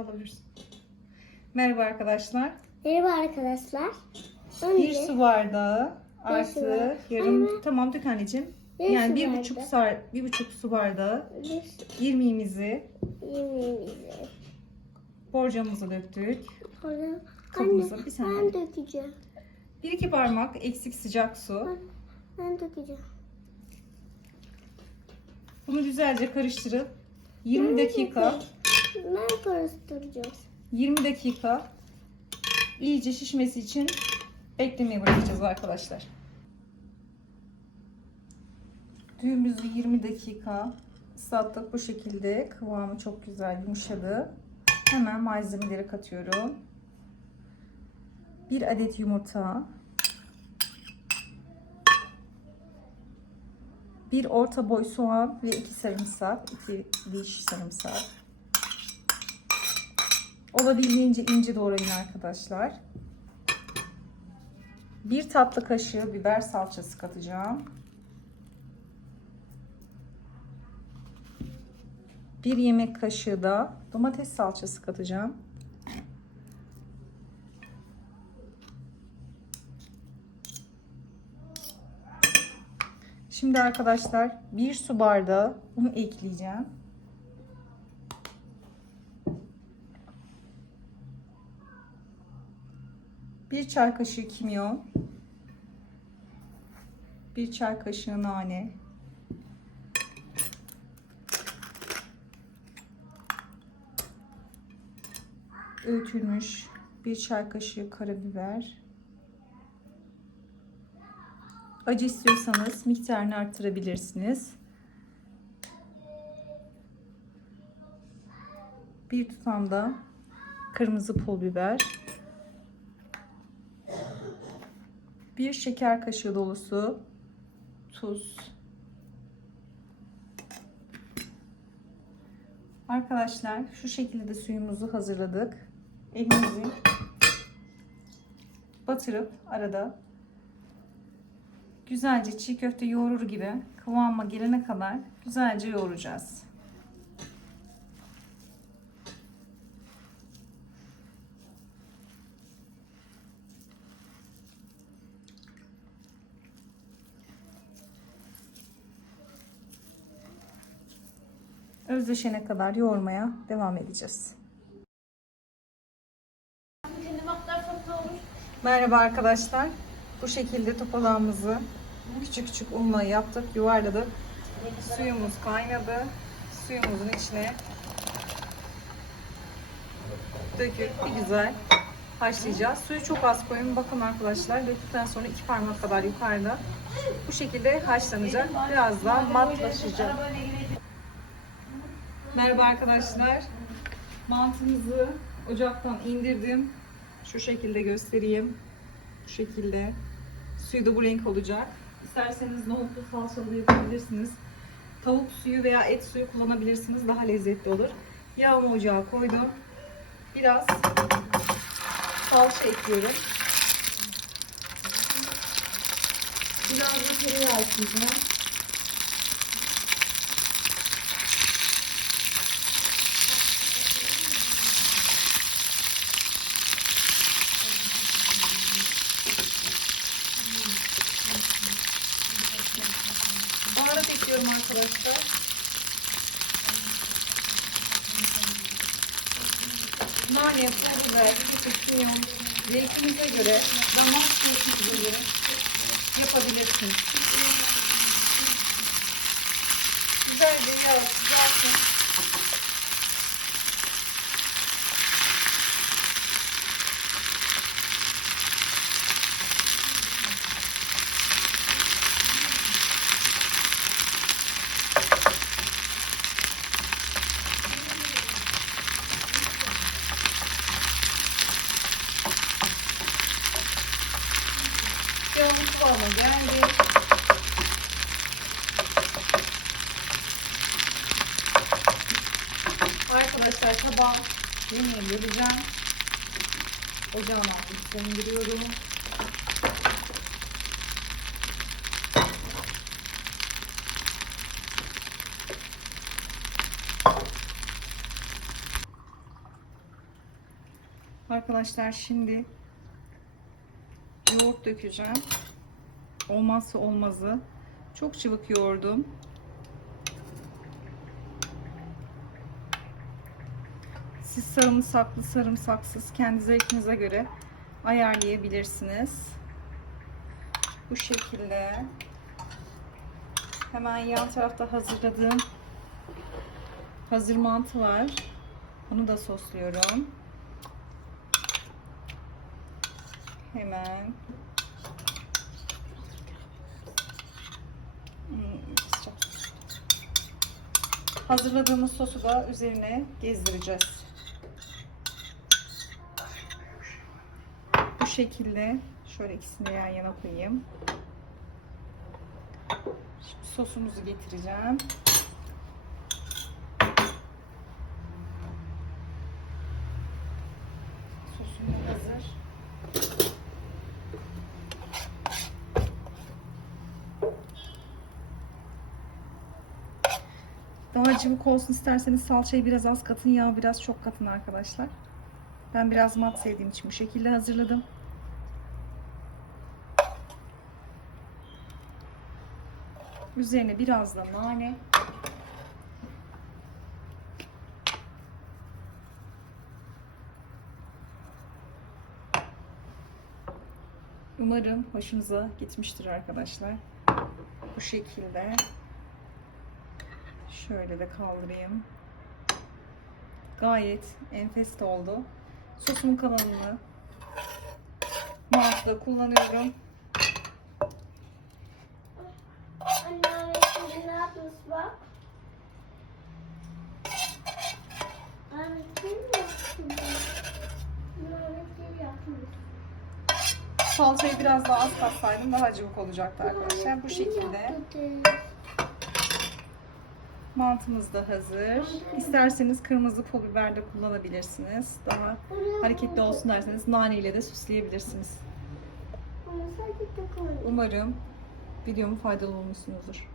Alabilirsin. Merhaba arkadaşlar. Merhaba arkadaşlar. Bir Önce su bardağı artı bardağı. yarım Ama- tamam dök anneciğim. Bir yani bir bardağı. buçuk sar, bir buçuk su bardağı biz irmiğimizi borcamıza döktük. Kabımıza anne, bir saniye. ben dökeceğim. Bir iki parmak eksik sıcak su. Ben dökeceğim. Bunu güzelce karıştırıp 20 dakika Ben karıştıracağım. 20 dakika iyice şişmesi için beklemeye bırakacağız arkadaşlar. Düğümüzü 20 dakika ıslattık. Bu şekilde kıvamı çok güzel yumuşadı. Hemen malzemeleri katıyorum. 1 adet yumurta. 1 orta boy soğan ve 2 sarımsak, 2 diş sarımsak. Olabildiğince ince doğrayın arkadaşlar. Bir tatlı kaşığı biber salçası katacağım. Bir yemek kaşığı da domates salçası katacağım. Şimdi arkadaşlar bir su bardağı un ekleyeceğim. Bir çay kaşığı kimyon. Bir çay kaşığı nane. Öğütülmüş bir çay kaşığı karabiber. Acı istiyorsanız miktarını artırabilirsiniz. Bir tutam da kırmızı pul biber. Bir şeker kaşığı dolusu tuz. Arkadaşlar şu şekilde suyumuzu hazırladık. Elimizi batırıp arada güzelce çiğ köfte yoğurur gibi kıvama gelene kadar güzelce yoğuracağız. Özleşene kadar yoğurmaya devam edeceğiz. Merhaba arkadaşlar. Bu şekilde topalağımızı küçük küçük unla yaptık, yuvarladık. Suyumuz kaynadı. Suyumuzun içine döküp bir güzel haşlayacağız. Suyu çok az koyun. Bakın arkadaşlar döktükten sonra iki parmak kadar yukarıda. Bu şekilde haşlanacak. Biraz daha matlaşacak. Merhaba arkadaşlar. Mantımızı ocaktan indirdim. Şu şekilde göstereyim. Bu şekilde. Suyu da bu renk olacak. İsterseniz nohutlu salçalı yapabilirsiniz. Tavuk suyu veya et suyu kullanabilirsiniz. Daha lezzetli olur. Yağımı ocağa koydum. Biraz salça ekliyorum. Biraz da tereyağı ekleyeceğim. Baharat ekliyorum arkadaşlar. Nane, pul biber, kimyon, zevkinize göre, damak zevkinize göre yapabilirsiniz. Güzelce yağ sıcaksın. Arkadaşlar tabağı yemeği vereceğim. Ocağın altını söndürüyorum. Arkadaşlar şimdi yoğurt dökeceğim. Olmazsa olmazı. Çok çabuk yoğurdum. Siz sarımsaklı sarımsaksız kendi zevkinize göre ayarlayabilirsiniz. Bu şekilde. Hemen yan tarafta hazırladığım hazır mantı var. Bunu da sosluyorum. Hemen. Hmm. Hazırladığımız sosu da üzerine gezdireceğiz. Şekilde şöyle ikisini yan yana koyayım. Şimdi sosumuzu getireceğim. Sosum hazır. Daha cıvık olsun isterseniz salçayı biraz az katın, yağı biraz çok katın arkadaşlar. Ben biraz mat sevdiğim için bu şekilde hazırladım. Üzerine biraz da nane. Umarım hoşunuza gitmiştir arkadaşlar. Bu şekilde. Şöyle de kaldırayım. Gayet enfes oldu. Sosumun kalanını mantıda kullanıyorum. Salçayı biraz daha az katsaydım daha cıvık olacaktı arkadaşlar. Bu şekilde mantımız da hazır. İsterseniz kırmızı pul biber de kullanabilirsiniz. Daha hareketli olsun derseniz nane ile de süsleyebilirsiniz. Umarım videomu faydalı olmuşsunuzdur.